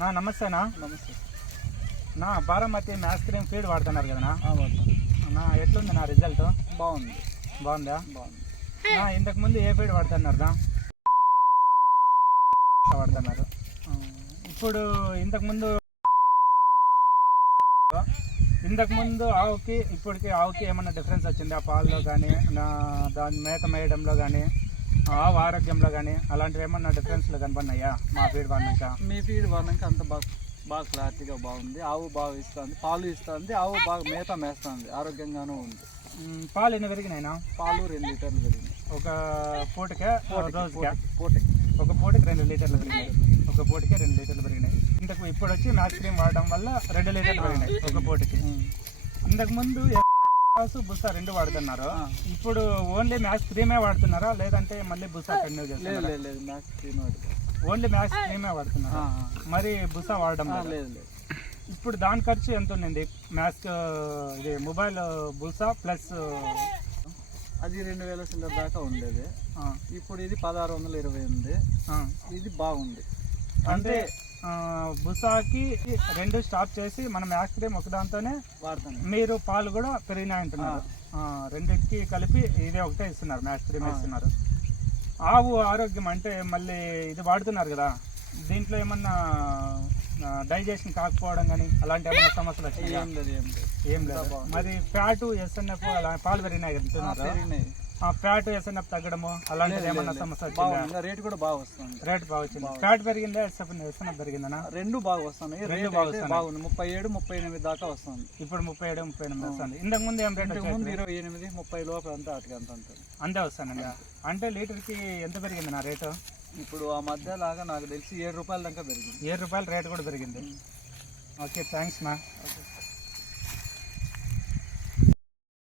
నా నమస్తేనా. నమస్తే. నా బారామతి మ్యాథ్స్ క్రీమ్ ఫీడ్ వాడుతున్నారు కదనా? వాడతాను. నా ఎట్లుంది నా రిజల్ట్? బాగుంది. బాగుందా? బాగుంది. నా ఇంతకుముందు ఏ ఫీడ్ వాడుతున్నారు? వాడుతున్నారు. ఇప్పుడు ఇంతకుముందు ఆవుకి ఇప్పటికి ఆవుకి ఏమన్నా డిఫరెన్స్ వచ్చింది? ఆ పాలలో కానీ దాని మేత మేయడంలో కానీ ఆవు ఆరోగ్యంలో కానీ అలాంటివి ఏమన్నా డిఫరెన్స్లు కనపడినాయా మా ఫీడ్ వాడినాక? మీ ఫీడ్ వాడినాక అంత బాగా క్లారిటీగా బాగుంది. ఆవు బాగా ఇస్తుంది, పాలు ఇస్తుంది, ఆవు బాగా మేత మేస్తుంది, ఆరోగ్యంగానూ ఉంది. పాలు ఎన్ని పెరిగినాయినా? పాలు 2 లీటర్లు పెరిగినాయి. ఒక పూటకే రోజుకే? పూటకి ఒక పూటకి 2 లీటర్లు పెరిగినాయి. ఒక పూటకే 2 లీటర్లు పెరిగినాయి. ఇంతకు ఇప్పుడు వచ్చి మ్యాథ్స్ క్రీమ్ వాడడం వల్ల 2 లీటర్లు పెరిగినాయి ఒక పూటకి. ఇంతకుముందు బుస్సా 2 వాడుతున్నారు. ఇప్పుడు ఓన్లీ మ్యాథ్స్ క్రీమే వాడుతున్నారా లేదంటే మళ్ళీ బుస్సా కంటిన్యూ చేస్తున్నారా? లేదు, మ్యాథ్స్ క్రీమ్ ఓన్లీ మ్యాథ్స్ క్రీమే వాడుతున్నారా? మరి బుస్సా వాడడం లేదు. ఇప్పుడు దాని ఖర్చు ఎంత ఉండింది? మ్యాథ్స్ ఇది మొబైల్ బుస్సా ప్లస్ అది 2000 చిల్లర దాకా ఉండేది. ఇప్పుడు ఇది 1620 ఉంది. ఇది బాగుంది. అంటే బుసాకి 2 స్టాప్ చేసి మనం మ్యాథ్స్ క్రీమ్ ఒకదాంతోనే వాడతాను. మీరు పాలు కూడా పెరిగినాయి అంటున్నారు. రెండింటికి కలిపి ఇదే ఒకటే ఇస్తున్నారు, మ్యాథ్స్ క్రీమ్ ఇస్తున్నారు. ఆవు ఆరోగ్యం అంటే మళ్ళీ ఇది వాడుతున్నారు కదా, దీంట్లో ఏమన్నా డైజెషన్ కాకపోవడం కానీ అలాంటి ఏమన్నా సమస్యలు వచ్చినాయి? ఏం లేదు. మరి ఫ్యాటు ఎస్ఎన్ఎఫ్ అలా పాలు పెరిగినాయి కదా, ఫ్యాట్ ఎస్ఎన్ఎఫ్ తగ్గడము అలాంటిది ఏమన్నా సమస్య వచ్చిందా? రేట్ కూడా బాగా వస్తుంది. రేట్ బాగా వచ్చింది. ఫ్యాట్ పెరిగిందా ఎస్ఎన్ఎఫ్ పెరిగిందనా? 2 బాగా వస్తున్నాయి. 2 బాగుంది. 37, 38 దాకా వస్తుంది. ఇప్పుడు 37, 38 వస్తుంది. ఇంతకు ముందు ఏం రేట్? ముందు 28, 30 లోపల అంతా అంతే వస్తానండి. అంటే లీటర్కి ఎంత పెరిగింది నా రేటు? ఇప్పుడు ఆ మధ్య లాగా నాకు తెలిసి 7 రూపాయల దాకా పెరిగింది. 7 రూపాయల రేటు కూడా పెరిగింది. ఓకే, థ్యాంక్స్ నా.